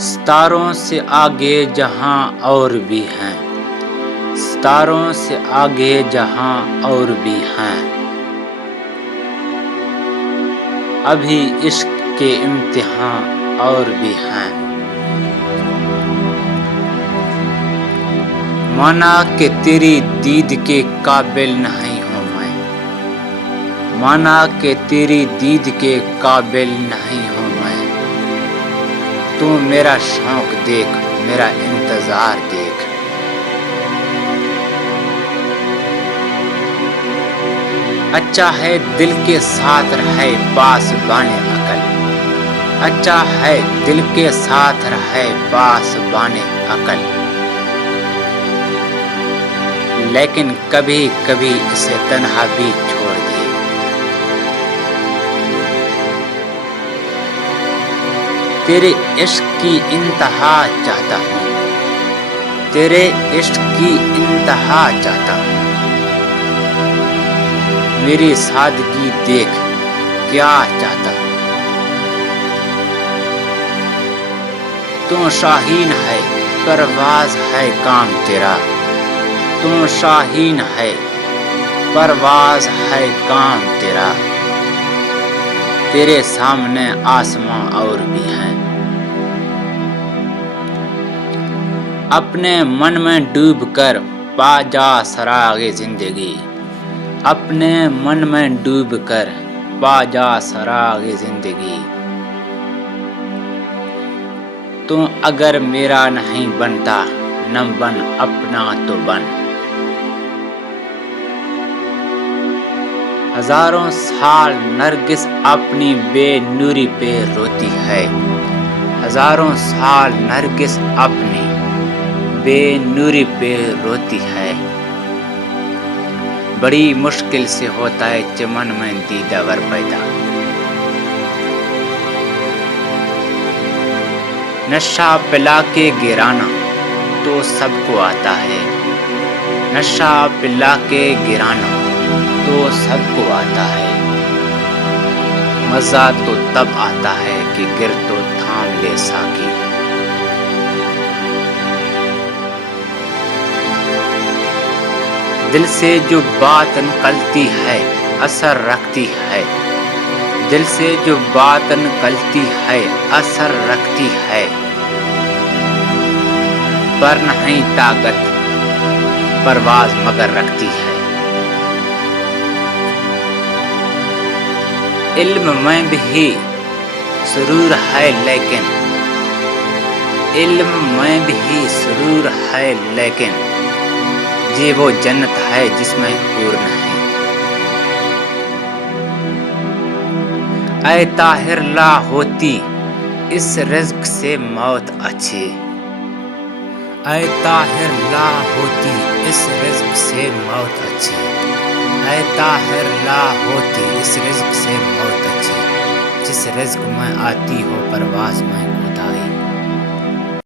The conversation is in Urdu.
ستاروں سے آگے جہاں اور بھی ہیں، ستاروں سے آگے جہاں اور بھی ہیں، ابھی عشق کے امتحان اور بھی ہیں۔ مانا کہ تیری دید کے قابل نہیں ہوں میں، مانا کہ تیری دید کے قابل نہیں ہوں میں، تو میرا شوق دیکھ، میرا انتظار دیکھ۔ اچھا ہے دل کے ساتھ رہے پاسبان عقل، اچھا ہے دل کے ساتھ رہے پاسبان عقل، لیکن کبھی کبھی اسے تنہا بھی چھوڑ دے۔ تیرے عشق کی انتہا چاہتا ہوں، تیرے عشق کی انتہا چاہتا ہوں، میری سادگی دیکھ کیا چاہتا ہوں۔ تو شاہین ہے پرواز ہے کام تیرا، تو شاہین ہے پرواز ہے کام تیرا، تیرے سامنے آسماں اور بھی ہیں۔ اپنے من میں ڈوب کر پا جا سراغ زندگی، اپنے من میں ڈوب کر پا جا سراغ زندگی، تو اگر میرا نہیں بنتا نہ بن اپنا تو بن۔ ہزاروں سال نرگس اپنی بے نوری پہ روتی ہے، ہزاروں سال نرگس اپنی بے نوری پہ روتی ہے، بڑی مشکل سے ہوتا ہے چمن میں دیدہ ور پیدا۔ نشہ پلا کے گرانا تو سب کو آتا ہے، نشہ پلا کے گرانا تو سب کو آتا ہے، مزہ تو تب آتا ہے کہ گر تو تھام لے ساقی۔ دل سے جو بات نکلتی ہے اثر رکھتی ہے، دل سے جو بات نکلتی ہے اثر رکھتی ہے، پر نہیں طاقت پرواز مگر رکھتی ہے۔ علم میں بھی سرور ہے لیکن، علم میں بھی سرور ہے لیکن، یہ وہ جنت ہے جس میں حور نہیں۔ اے طاہر لا ہوتی اس رزق سے موت اچھی، اے طاہر لا ہوتی اس رزق سے موت اچھی، اے طاہر لا ہوتی اس رزق سے موت اچھی، جس رزق میں آتی ہو پرواز میں